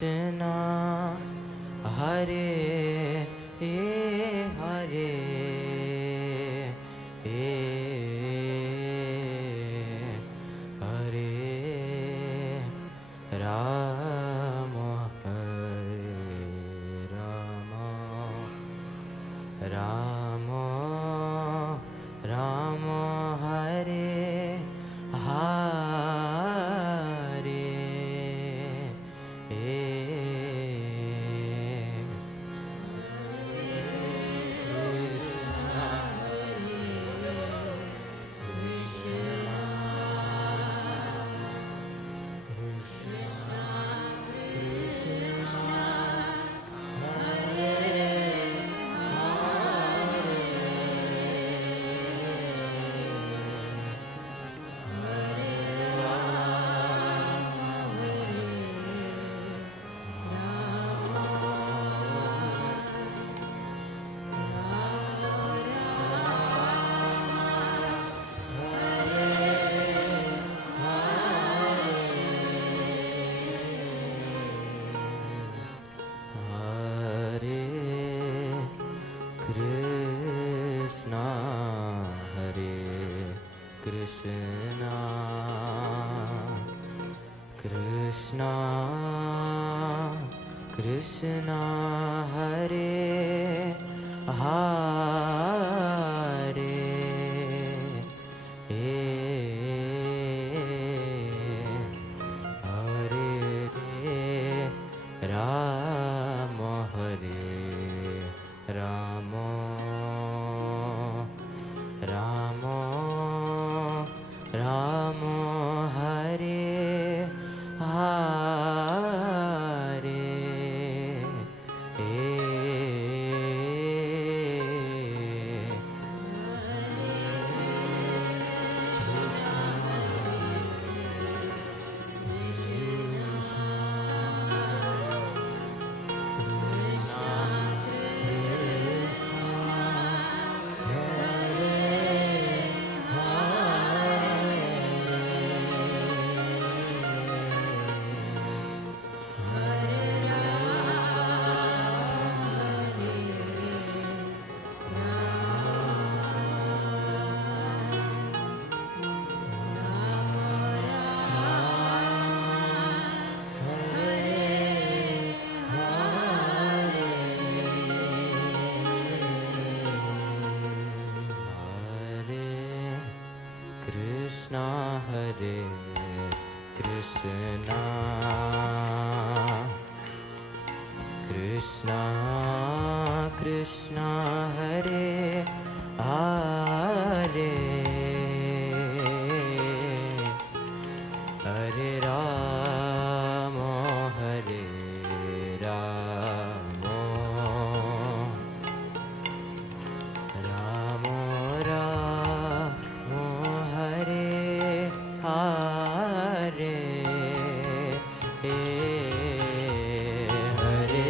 Krishna Hare Hare Hare Ram Hare Ram Ram Ram Hare Hare Krishna Hare Krishna Krishna Krishna Hare Hare Hare Ram Hare Ram Ram Ram Hare Hare Krishna Hare Krishna Krishna Krishna Hare Hare Hare Ram Hare Ram Ram Ram Hare Hare Hare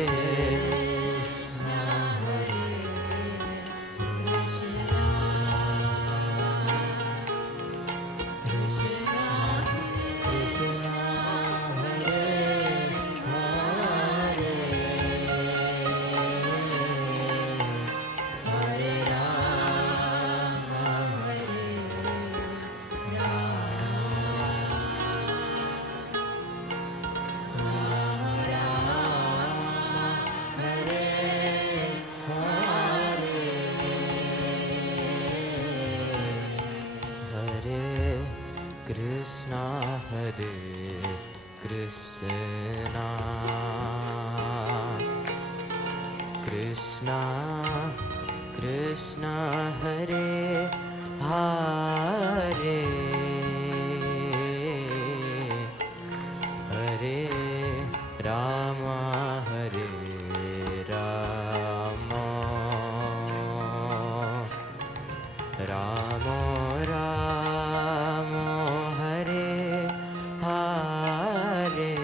Krishna Hare Krishna Krishna Krishna Hare Hare Hare Ram Hare Ram Ram Ram Hare Hare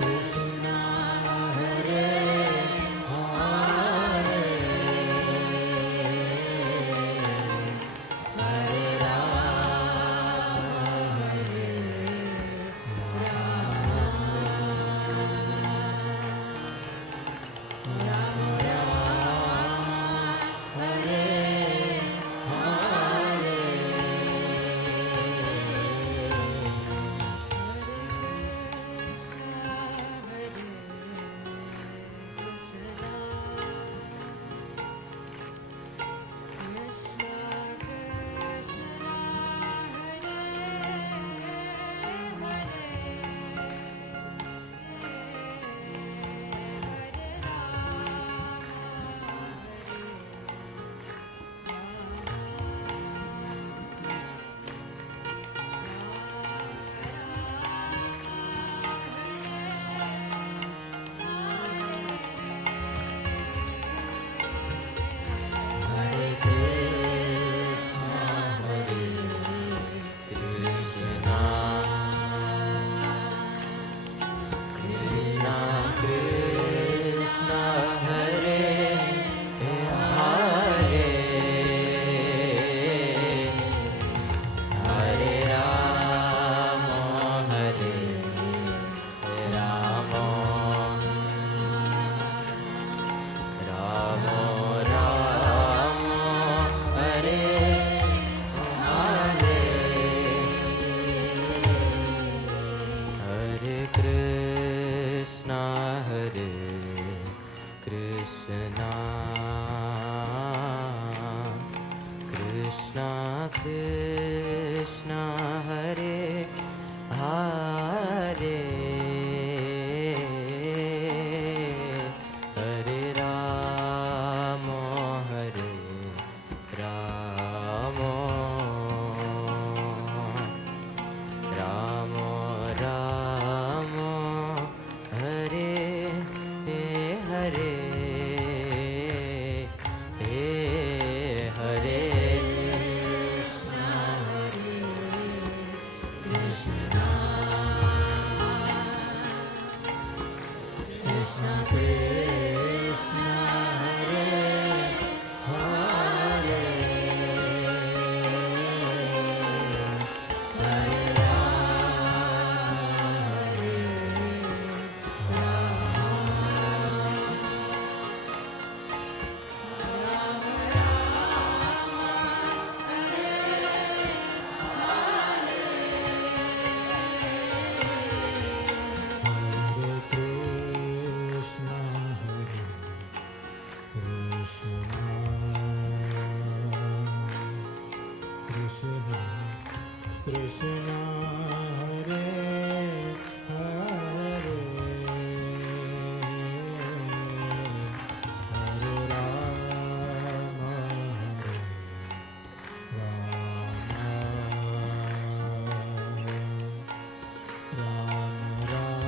Krishna Hare Krishna Krishna Krishna Hare Hare Hare Rama Hare Rama Rama Rama Hare Hare Hare Krishna Hare Hare Hare Rama Hare Rama Rama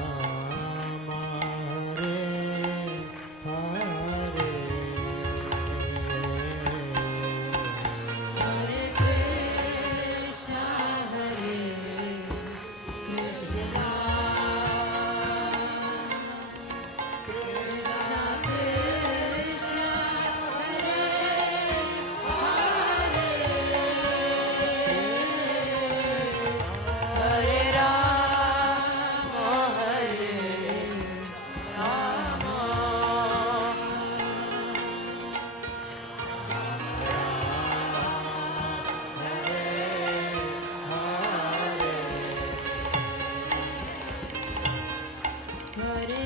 Hare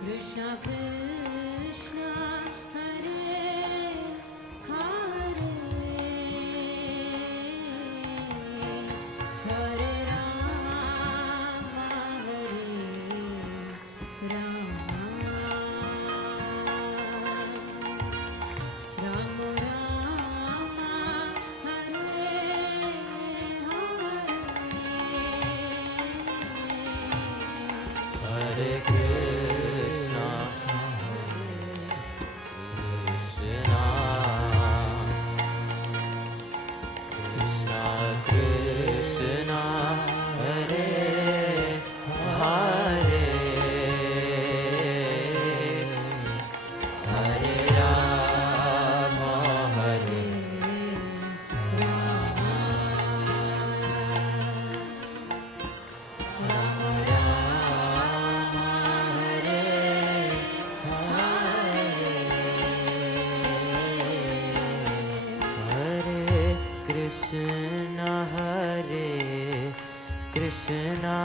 Krishna Krishna Hare Hare Hare Rama Hare Rama Rama Rama Hare Hare Krishna Krishna Krishna Hare Hare Hare Rama Hare Hare Krishna Hare Krishna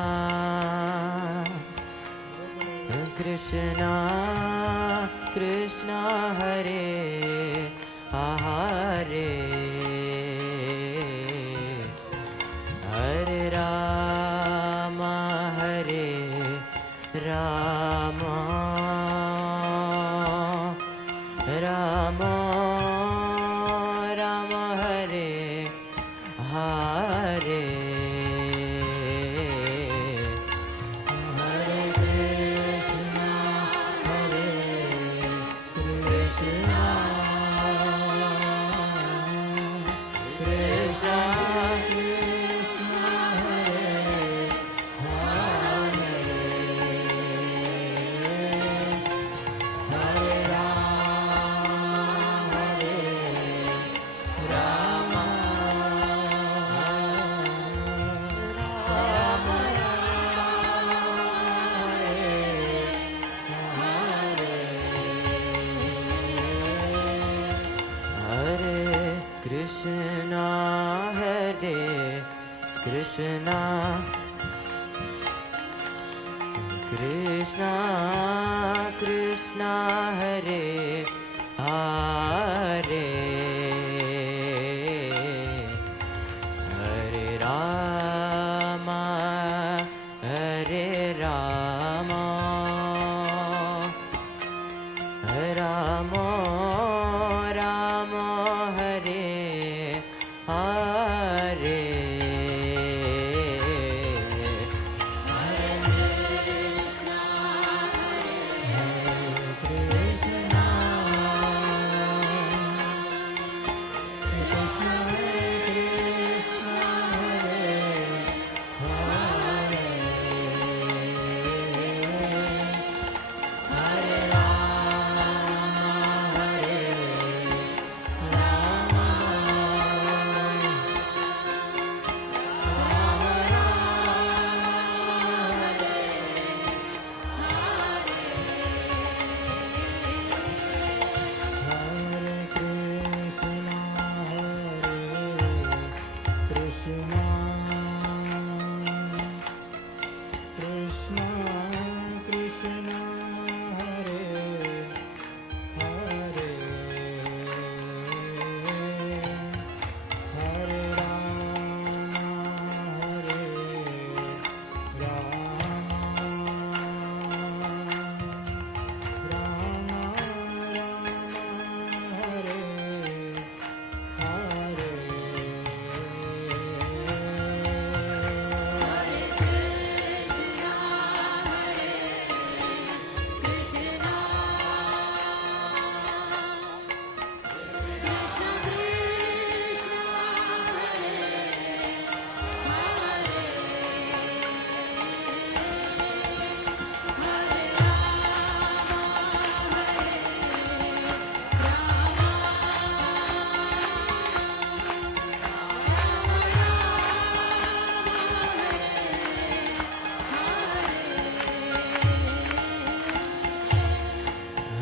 Krishna Krishna Hare Hare Hare Rama Hare Rama Rama Rama Hare Hare Hare Krishna Hare Krishna Krishna Krishna Hare Hare Krishna Hare Krishna Krishna Krishna Hare Hare Hare Rama Hare Rama Rama Rama Hare Hare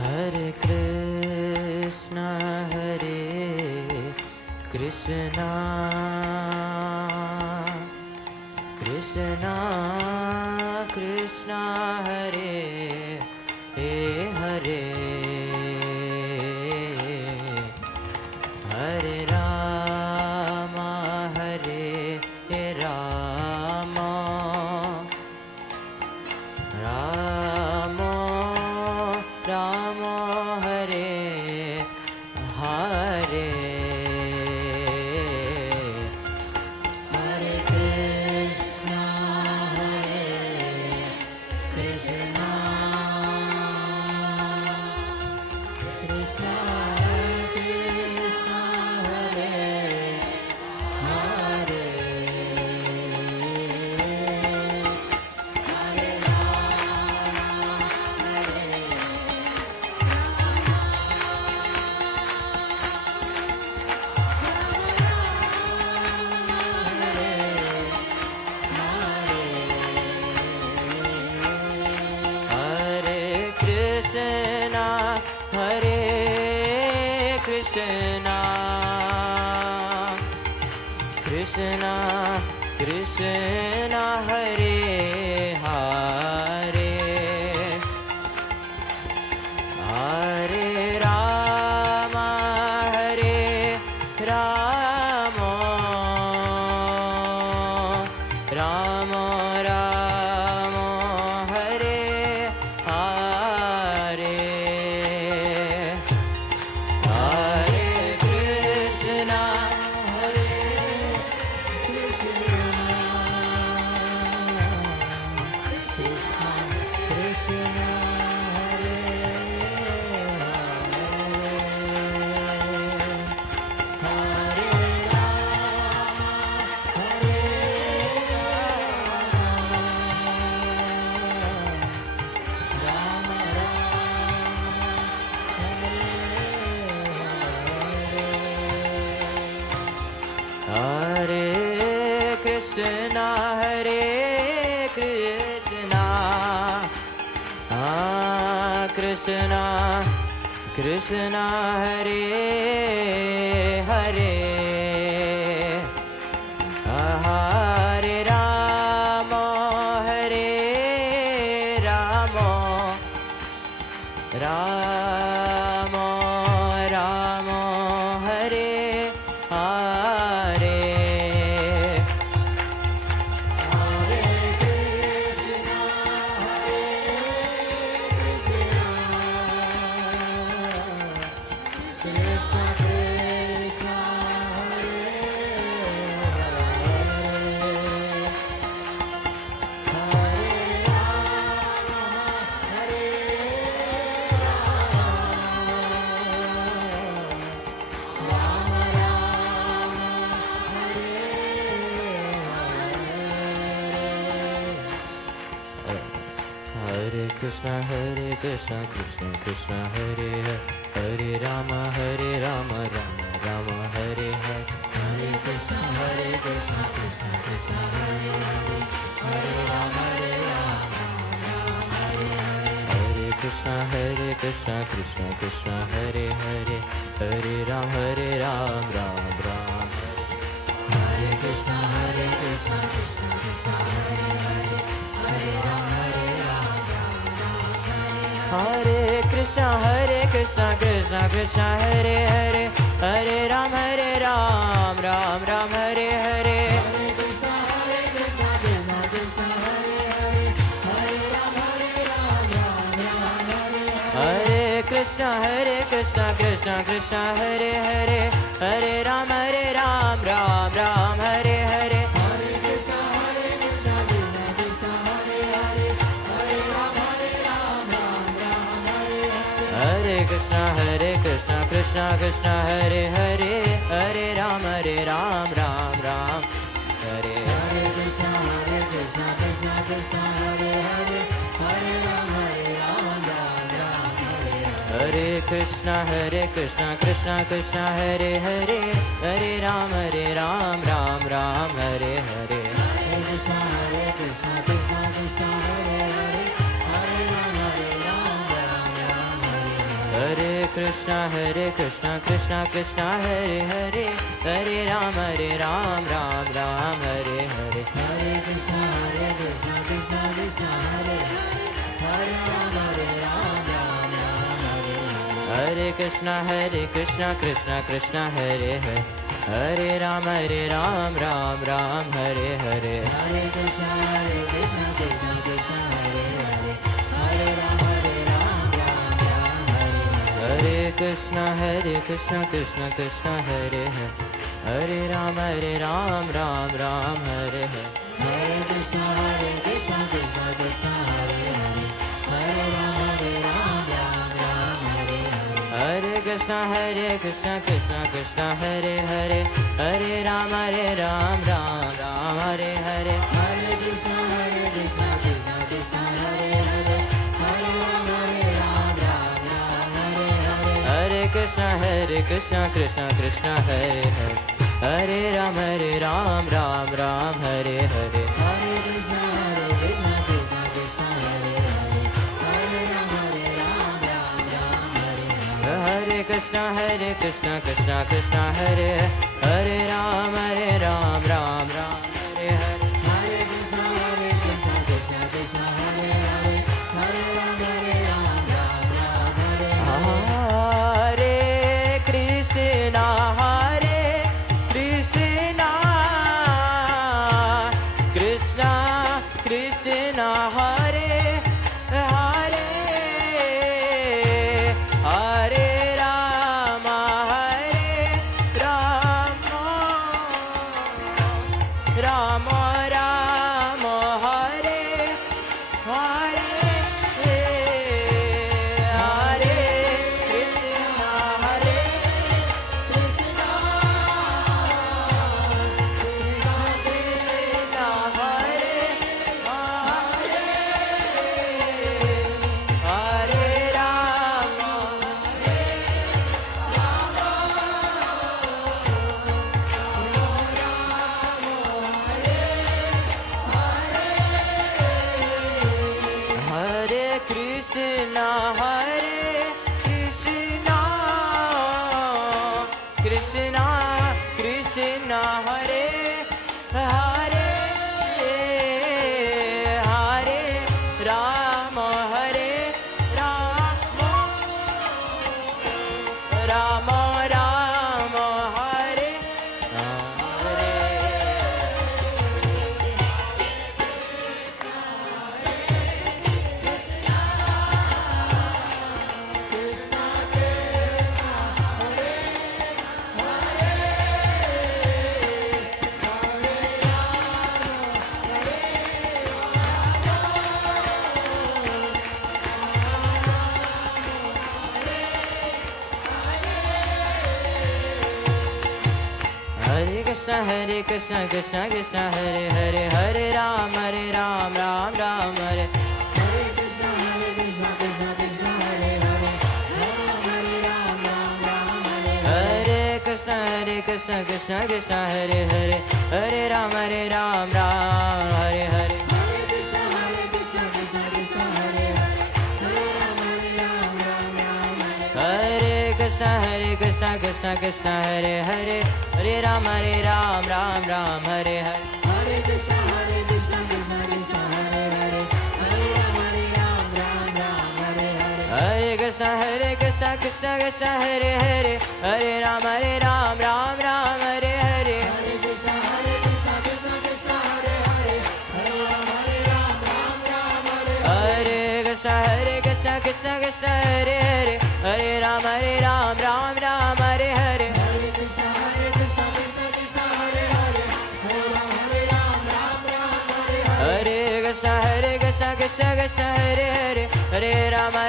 Hare Krishna Krishna Krishna Krishna Hare Hare Hare Rama Hare Rama Rama Rama Hare Hare Hare Krishna Krishna Krishna Krishna Hare Hare Hare Krishna Krishna Krishna Hare Hare Hare Rama Hare Rama Rama Rama Hare Hare Hare Krishna Hare Krishna Krishna Krishna Hare Hare Hare Krishna Krishna Krishna Hare Hare Hare Rama Rama Rama Hare Hare Hare Krishna Krishna Krishna Hare Hare Hare Rama Hare Krishna Krishna Krishna Hare Hare Hare Rama Ram Ram Hare Krishna Krishna Krishna Hare Hare Hare Rama Hare Krishna Krishna Krishna Hare Hare Hare Ram Ram Ram Hare Hare Hare Krishna Krishna Krishna Hare Hare Hare Ram Ram Ram Hare Hare Hare Krishna Krishna Krishna Hare Hare Hare Ram Ram Ram Hare Hare Krishna Krishna Krishna Hare Hare Hare Ram Ram Hare Krishna Krishna Krishna Hare Hare Hare Ram Ram Ram Hare Hare Hare Krishna Krishna Krishna Hare Hare Hare Ram Ram Hare Krishna Krishna Krishna Hare Hare Hare Ram Ram Ram Hare Hare Hare Krishna Krishna Krishna Hare Hare Ram Ram Hare Krishna Krishna Krishna Hare Hare Hare Ram Ram Ram Hare Hare Hare Krishna Krishna Krishna Hare Hare Hare Ram Hare Krishna Krishna Krishna Hare Hare Hare Ram Ram Ram Hare Hare Hare Krishna Krishna Krishna Hare Hare Hare Ram Ram Hare Hare Krishna Krishna Krishna Hare Hare Hare Ram Ram Ram Hare Hare Hare Krishna Krishna Krishna Hare Hare Hare Ram Hare Krishna Krishna Krishna Hare Hare Hare Ram Ram Ram Hare Hare Hare Krishna Krishna Krishna Hare Hare Hare Ram Hare Krishna Krishna Krishna Hare Hare Ram Ram Hare Hare Hare Krishna Krishna Krishna Hare Hare Hare Ram Hare Krishna Krishna Krishna Hare Hare Hare Rama Rama Rama Hare Hare Hare Krishna Krishna Krishna Hare Hare Rama Hare Krishna Krishna Krishna Hare Hare Hare Rama Rama Rama Hare Hare Krishna Krishna Krishna Hare Hare Hare Ram Ram Ram Hare Hare Krishna Krishna Krishna Krishna Hare Hare Hare Ram Ram Hare Hare Hare Krishna Krishna Krishna Hare Hare Hare Ram Ram Hare Hare Hare Krishna Krishna Krishna Hare Hare Hare Ram Ram Hare Hare Hare Krishna Krishna Krishna Hare Hare Hare Ram Ram Hare Hare Hare Krishna Krishna Krishna Hare Hare Hare Ram Ram Hare Hare Hare Krishna Krishna Krishna Hare Hare Hare Ram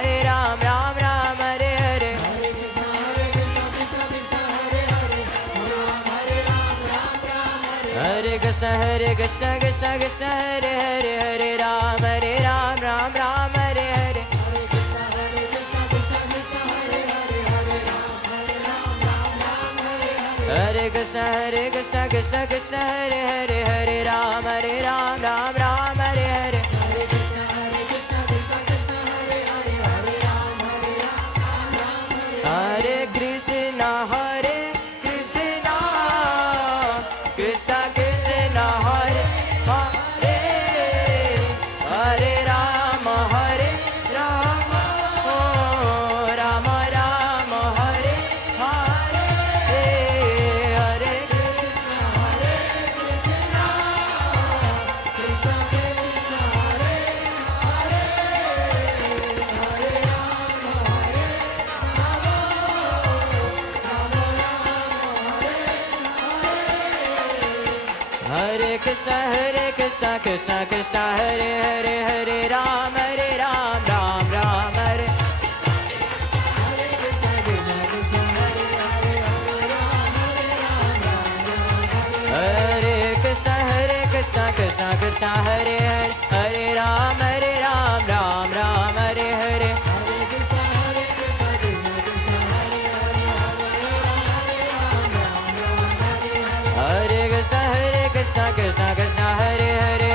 Ram Hare Hare Hare Krishna Krishna Krishna Hare Hare Hare Ram Ram Hare Hare Hare Krishna Krishna Krishna Hare Hare Hare Rama oh Rama Hare Hare Hare Hare Krishna Krishna Krishna Hare Hare Hare Ram Ram Hare Hare Krishna Krishna Hare Hare Hare Ram Ram Hare Hare Hare Krishna Krishna Hare Hare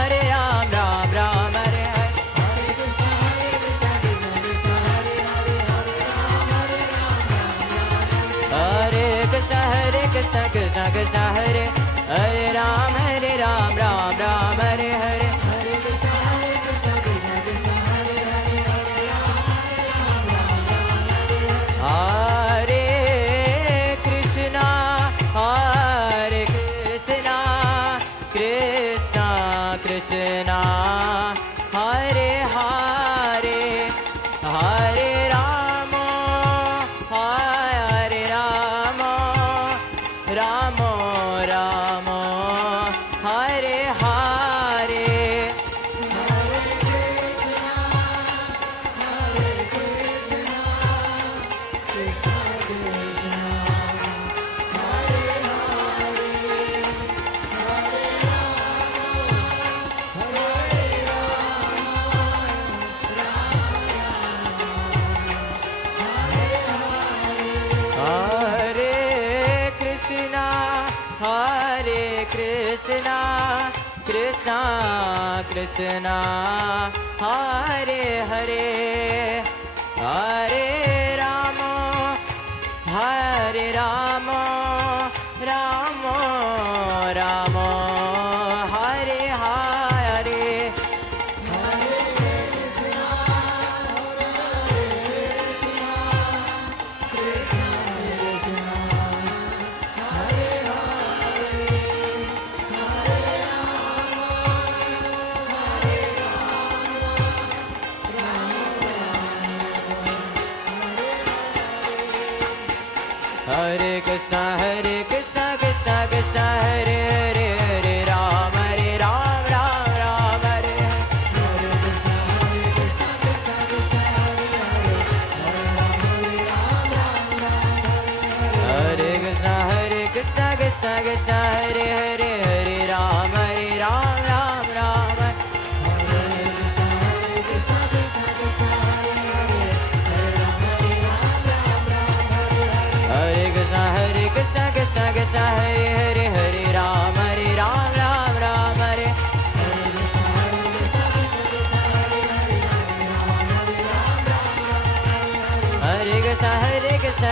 Hare Ram Ram Hare Hare Hare Krishna Krishna Hare Hare Ram Ram Hare Hare Hare Krishna Krishna Krishna Hare Hare Hare Rama Rama Rama Hare Hare Hare Krishna Krishna Krishna Hare Hare Hare Rama Rama Rama Hare Hare Hare Krishna Krishna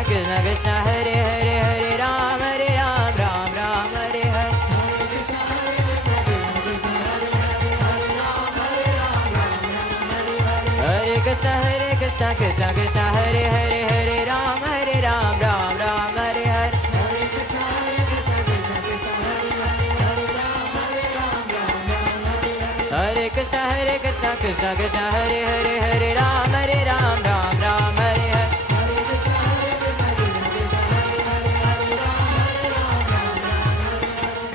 Krishna Krishna Hare Hare Hare Ram Ram Ram Hare Hare Hare Krishna Krishna Krishna Hare Hare Hare Ram Ram Ram Hare Hare Hare Krishna Krishna Krishna Hare Hare Hare Ram Ram Ram Hare Hare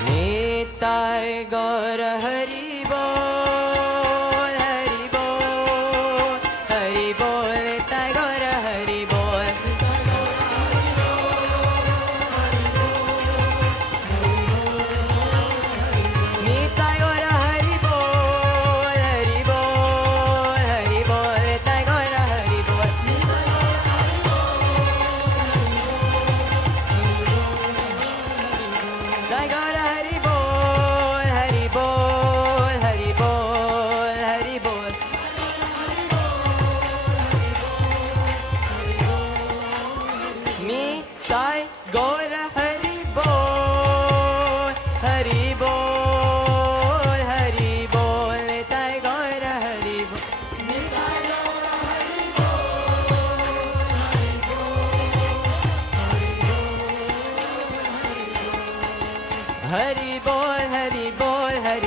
Nitai Gaur Hari Bol Hari Bol Hari Bol Nitai Gaur Hari Bol Nitai Gaur Hari Bol Hari Bol Hari Bol Nitai Gaur Hari Bol Nitai Gaur Hari Bol Hari Bol Hari Bol Hari Bol Nitai Gaur Hari Bol Hari Bol Hari Bol Nitai Gaur Hari Bol Hari Bol Hari Bol Hari